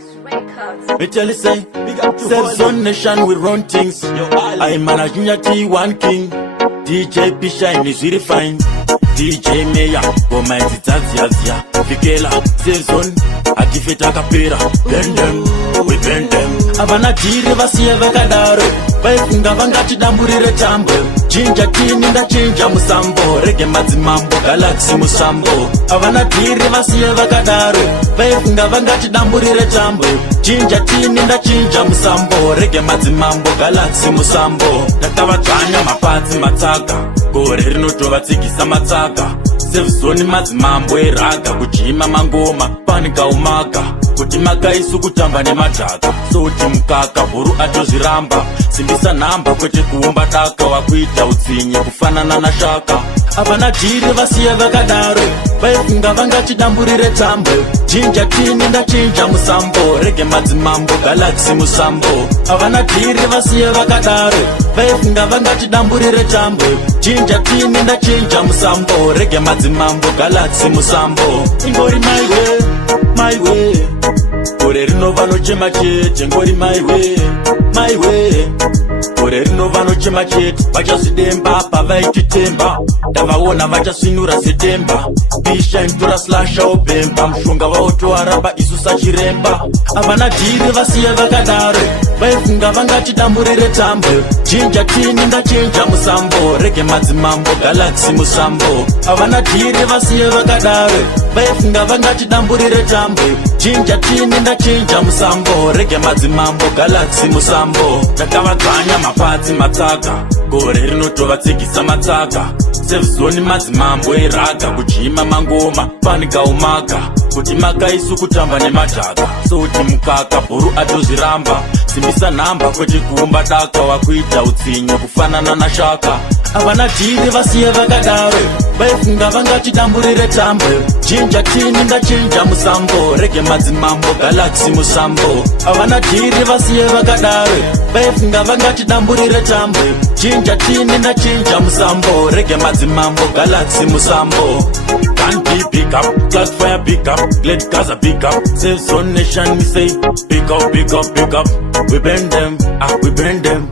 Me tell you say, Self Zone Nation we run things. I manage T1 King. DJ P Shine is really fine. DJ Meya, go my Tazia, Fikela, Self Zone, I give it a capera. Bend them, we bend them. Avana Tiri Vasia Vakadare, Bafunga Vangati Damburi Tambo, Ginger Teen in the Ginger Musambo, Reggae Mazimambo, Galaxy Musambo. Avana Tiri Vasia Vakadare, Bafunga Vangati Damburi Tambo, Ginger Teen in the Ginger Musambo, Reggae Mazimambo, Galaxy Musambo. Natavachanya Mapati Mataka, Gore Rinoto Tigisa Mataka. Self Zone Mazimambo Raga, Kujima Mangoma, Panika Umaka. Kuti makaisu kutamba nemadhaka soti mukaka bhuru atozviramba simbisa namba kwete kuumba daka wakuita utsinye kufanana na shaka avana dhiri vasiya vakadaro vaifunga vangachidamburire tambo jinja tini ndachinja musambo rege madzimambo galaxy musambo avana dhiri vasiya vakadaro vaifunga vangachidamburire tambo jinja tini ndachinja musambo rege madzimambo galaxy musambo ingori my way Kore rinova nochema chete ngori my way Kore rinova nochema chete vachazvidemba pavaichitemba ndavaona vachasvinura setemba pisha intora slasha obhemba mushonga vaotoaramba isu sachiremba avana dhiri vasiya vakadaro vaifunga vangachidamburire tambo jinja tini ndachinja musambo rege madzimambo galaxy musambo avana dhiri vasiya vakadaro vaifunga vangachidamburire tambo jinja tini ndachinja musambo rege madzimambo galaxy musambo ndakavadzanya mapatsi matsaka gore rinotovatsigisa matsaka Self Zone madzimambo eraga kujima mangoma panika umaka kuti makaisu kutamba nemadhaka soti mukaka bhuru atozviramba simbisa namba kwete kuumba daka wakuita utsinye kufanana na shaka avana dhiri vasiya vakadaro vaifunga vangachidamburire tambo jinja tini ndachinja musambo rege madzimambo galaxy musambo avana dhiri vasiya vakadaro vaifunga vangachidamburire tambo jinja tini ndachinja musambo rege madzimambo galaxy musambo Can't be pick up, Class Fire pick up, Glad Gaza pick up, Self Zone Nation we say pick up, we bend them, we bend them.